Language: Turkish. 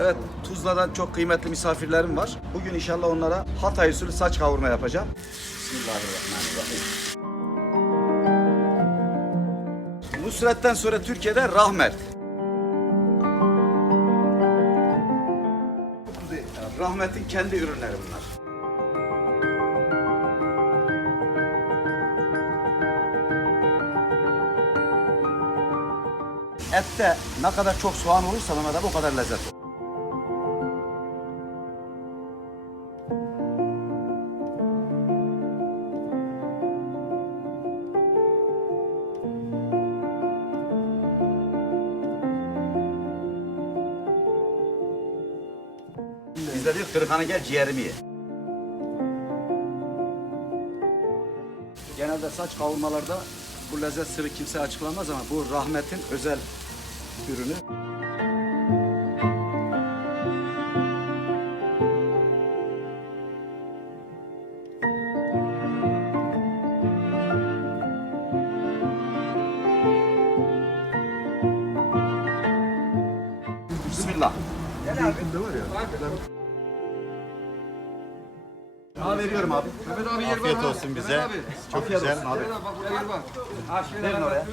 Evet, Tuzla'dan çok kıymetli misafirlerim var. Bugün inşallah onlara Hatay usulü saç kavurma yapacağım. Bismillahirrahmanirrahim. Nusret'ten sonra Türkiye'de Rahmet. Rahmet'in kendi ürünleri bunlar. Ette ne kadar çok soğan olursa Mehmet abi o kadar lezzet olur. Bizde diyor kırıkhanı gel ciğerimi ye. Genelde saç kavurmalarda bu lezzet sırrı kimse açıklamaz ama bu rahmetin özel ürünü. Bismillah. Ha veriyorum abi. Afiyet olsun bize. Çok güzel. Verin oraya.